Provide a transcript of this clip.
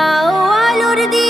দাও আলোর দিয়ে